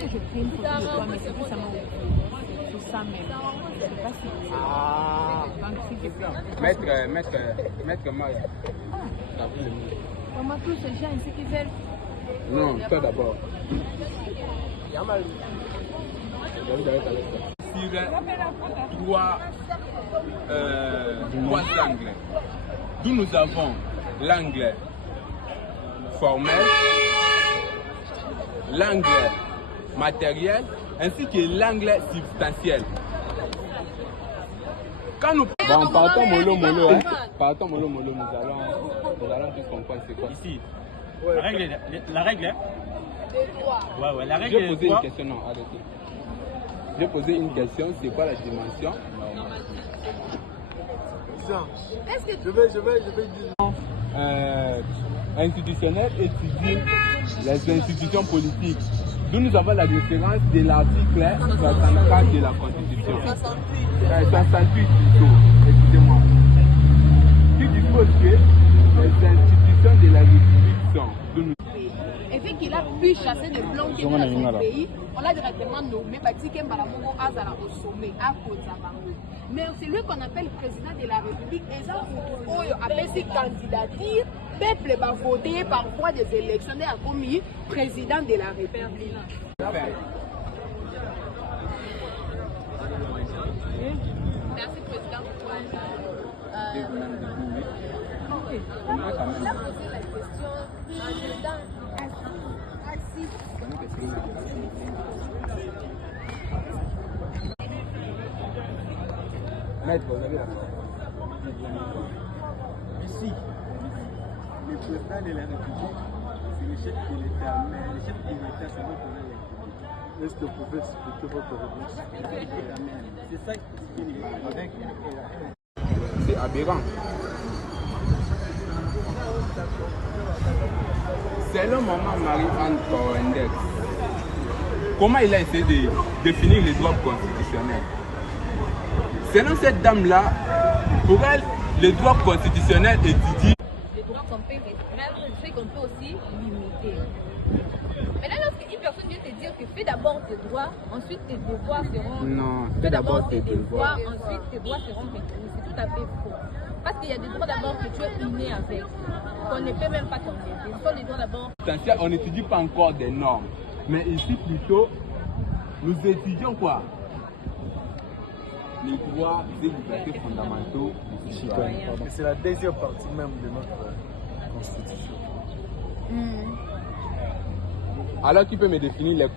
que je prie une photo de toi, mais c'est tout ça même. C'est ça même. Je sais pas si tu donc, s'il te plaît. Maître Maya. Comment tous ces gens ici qui veulent. Non, toi d'abord. Trois angles. D'où nous avons l'angle formel, l'angle matériel, ainsi que l'angle substantiel. Quand nous... Bon, partons mollo, hein. Partons mollo, nous allons tous comprendre c'est quoi. Ici, la règle, hein? Ouais, la règle. Je vais poser une question, non, arrêtez. Je vais poser une question, c'est quoi la dimension? Je vais dire. Institutionnel étudie les institutions politiques. D'où nous avons la référence de l'article 64 de la Constitution. 68 plutôt, excusez-moi. Qui dispose que les institutions de la République sont. Et vu qu'il a pu chasser des blancs qui étaient dans son pays, on l'a directement nommé Batike Mbalamongo Azala au sommet, à Kozabango. Mais c'est lui qu'on appelle président de la République. Et ça, pour appelle ses candidatures, peuple va voter par voie des élections et a commis président de la République. Merci, président. Il a posé la question en disant assis. Maître, vous avez la Ici, le président de la République, c'est le chef de l'État, mais le chef de l'État, c'est votre président. Est-ce que vous pouvez expliquer votre réponse? C'est ça qui est avec. C'est aberrant. Selon maman Marie-Anne Coendex, comment il a essayé de définir les droits constitutionnels? Selon cette dame-là, pour elle, les droits constitutionnels étudient. Les droits qu'on peut restreindre, c'est qu'on peut aussi limiter. Maintenant, lorsqu'une personne vient te dire que fais d'abord tes droits, ensuite tes devoirs seront... Non, fais d'abord tes devoirs, ensuite tes droits seront réduits. C'est tout à fait faux. Parce qu'il y a des droits d'abord que tu es inné avec, qu'on ne peut même pas t'enlever. Ce sont les droits d'abord. On n'étudie pas encore des normes, mais ici plutôt, nous étudions quoi? Les droits et libertés fondamentaux des citoyens. C'est la deuxième partie même de notre constitution. Alors tu peux me définir les